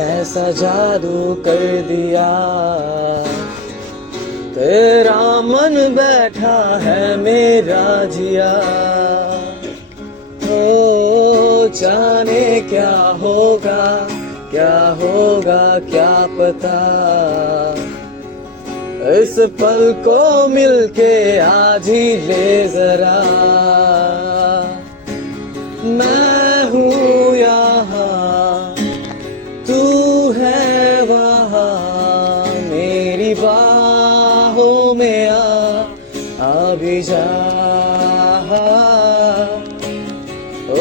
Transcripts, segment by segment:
कैसा जादू कर दिया, तेरा मन बैठा है मेरा जिया। ओ जाने क्या होगा क्या पता, इस पल को मिलके आज ही ले जरा। मैं हूँ यहाँ तू है वहाँ, मेरी बाहों में आ भी जा। ओ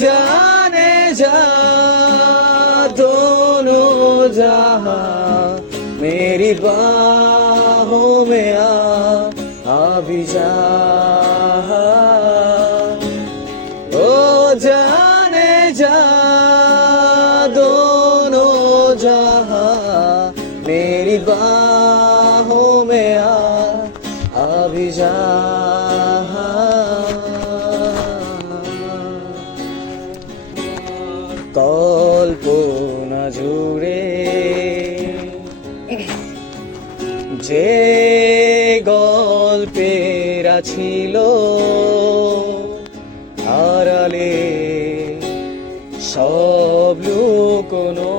जाने जा दोनों जहां, मेरी बाहों में आ भी जा। ओ जाने जा दोनों जहां, मेरी बाहों में आ भी जा। কল্পনা জুড়ে যে গল্পেরা ছিল আড়ালে সব লুকোনো,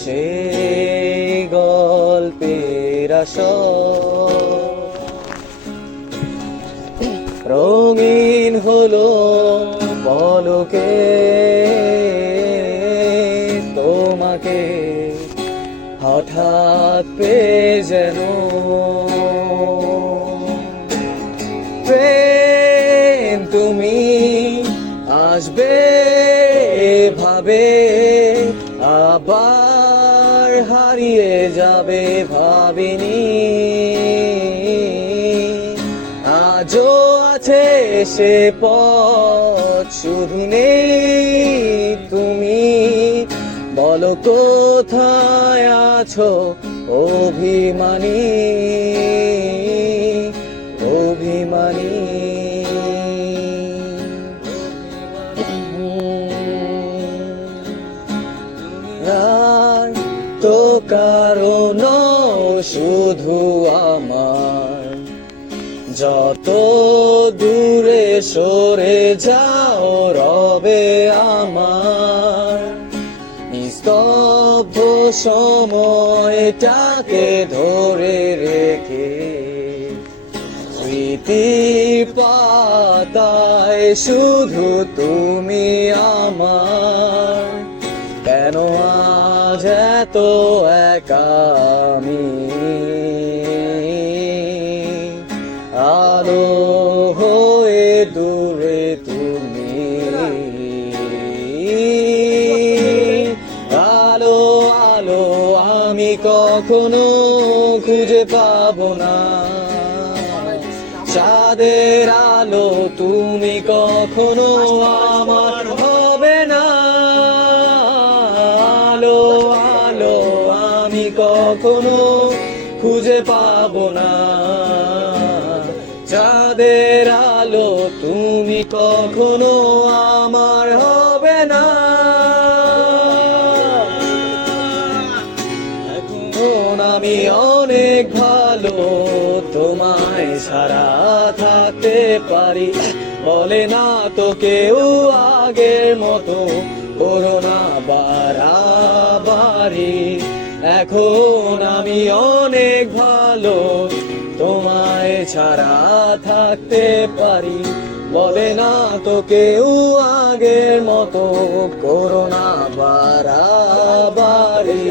সে গল্পেরা সব রঙিন হলো পলকে তোমাকে হঠাৎ পেয়ে যেন। প্রেম তুমি আসবে ভাবে, আবার হারিয়ে যাবে ভাবিনি। আজও আছে সে পথ, শুধু নেই তুমি। বলো কোথায় আছো অভিমানী, অভিমানী। আর তো কারণ শুধু আমার, যত দূরে সরে যাও রবে আমার। নিস্তব্ধ সময়টাকে ধরে রেখে স্মৃতির পাতায় শুধু তুমি আমার। কেন আজ এত একা আমি, আলো হয়ে দূরে তুমি। আলো আলো আমি কখনো খুঁজে পাবো না, চাঁদের আলো তুমি কখনো আমার হবে না। আলো আলো আমি কখনো খুঁজে পাবো না, চাঁদের আলো তুমি কখনো আমার হবে না। এখন আমি অনেক ভালো, তোমায় ছাড়া থাকতে পারি। বলে না তো কেউ আগের মতো করোনা বাড়াবাড়ি। এখন আমি অনেক ভালো, তোমায় ছাড়া থাকতে পারি। বলে না তো কেউ আগের মতো করোনা বাড়াবাড়ি।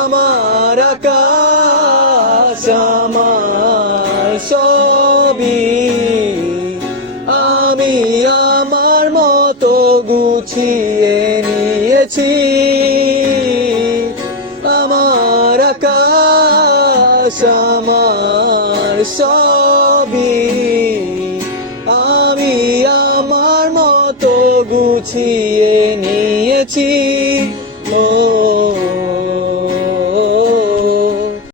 আমার আকাশ আমার সবই আমি আমার মতো গুছিয়ে নিয়েছি। আমার আকাশ আমার সবই আমি আমার মতো গুছিয়ে নিয়েছি।